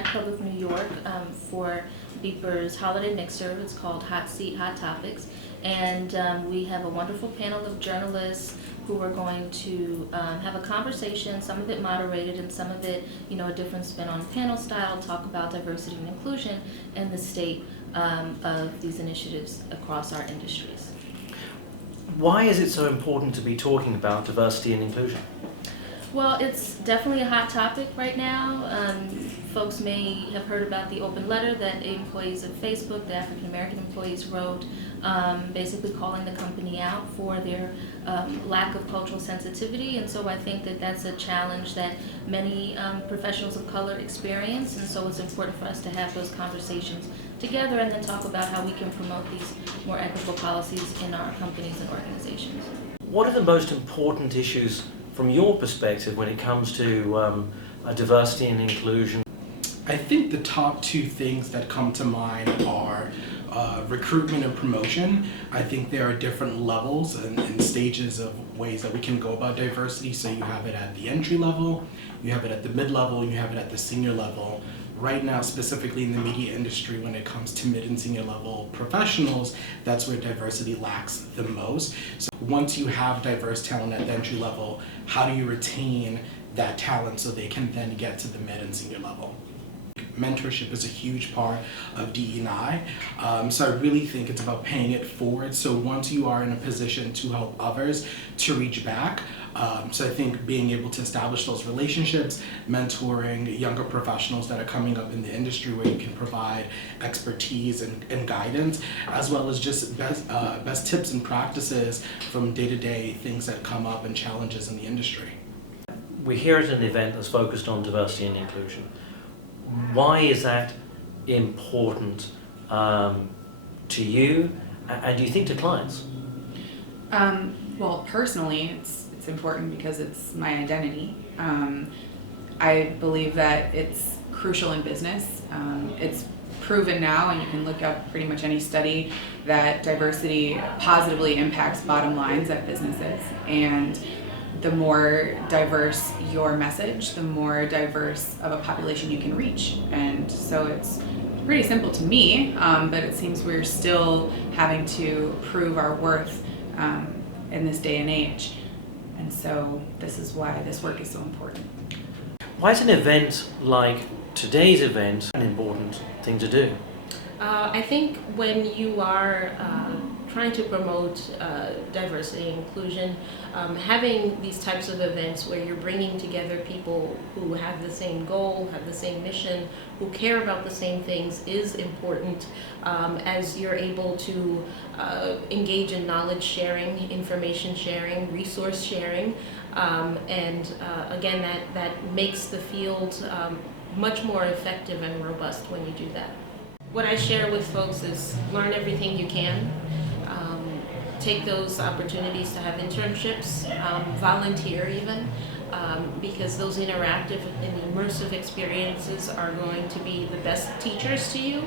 at Club of New York for Beeper's Holiday Mixer. It's called Hot Seat, Hot Topics. And we have a wonderful panel of journalists who are going to have a conversation, some of it moderated and some of it, a different spin on panel style, talk about diversity and inclusion and the state of these initiatives across our industries. Why is it so important to be talking about diversity and inclusion? Well, it's definitely a hot topic right now. Folks may have heard about the open letter that employees of Facebook, the African American employees, wrote, basically calling the company out for their lack of cultural sensitivity. And so I think that that's a challenge that many professionals of color experience. And so it's important for us to have those conversations together and then talk about how we can promote these more equitable policies in our companies and organizations. What are the most important issues from your perspective when it comes to diversity and inclusion? I think the top two things that come to mind are recruitment and promotion. I think there are different levels and stages of ways that we can go about diversity. So you have it at the entry level, you have it at the mid-level, you have it at the senior level. Right now, specifically in the media industry, when it comes to mid and senior level professionals, that's where diversity lacks the most. So once you have diverse talent at the entry level, how do you retain that talent so they can then get to the mid and senior level? Mentorship is a huge part of DE&I, so I really think it's about paying it forward. So once you are in a position to help others to reach back, so I think being able to establish those relationships, mentoring younger professionals that are coming up in the industry where you can provide expertise and guidance, as well as just best tips and practices from day-to-day things that come up and challenges in the industry. We're here at an event that's focused on diversity and inclusion. Why is that important to you, and do you think to clients? Well, personally, it's important because it's my identity. I believe that it's crucial in business. It's proven now, and you can look up pretty much any study, that diversity positively impacts bottom lines at businesses. And the more diverse your message, the more diverse of a population you can reach. And so it's pretty simple to me, but it seems we're still having to prove our worth in this day and age. And so this is why this work is so important. Why is an event like today's event an important thing to do? I think when you are trying to promote diversity and inclusion, having these types of events where you're bringing together people who have the same goal, have the same mission, who care about the same things is important, as you're able to engage in knowledge sharing, information sharing, resource sharing, and again, that makes the field much more effective and robust when you do that. What I share with folks is learn everything you can. Take those opportunities to have internships, volunteer even, because those interactive and immersive experiences are going to be the best teachers to you.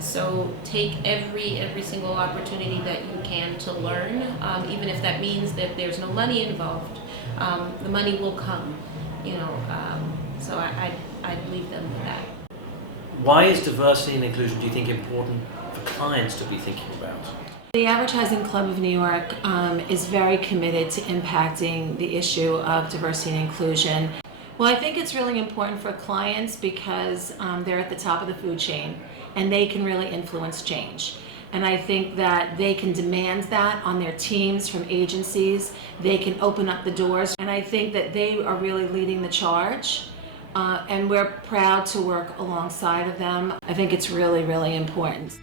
So take every single opportunity that you can to learn, even if that means that there's no money involved. The money will come, so I'd leave them with that. Why is diversity and inclusion, do you think, important for clients to be thinking about? The Advertising Club of New York is very committed to impacting the issue of diversity and inclusion. Well, I think it's really important for clients because they're at the top of the food chain and they can really influence change. And I think that they can demand that on their teams from agencies. They can open up the doors. And I think that they are really leading the charge. And we're proud to work alongside of them. I think it's really, really important.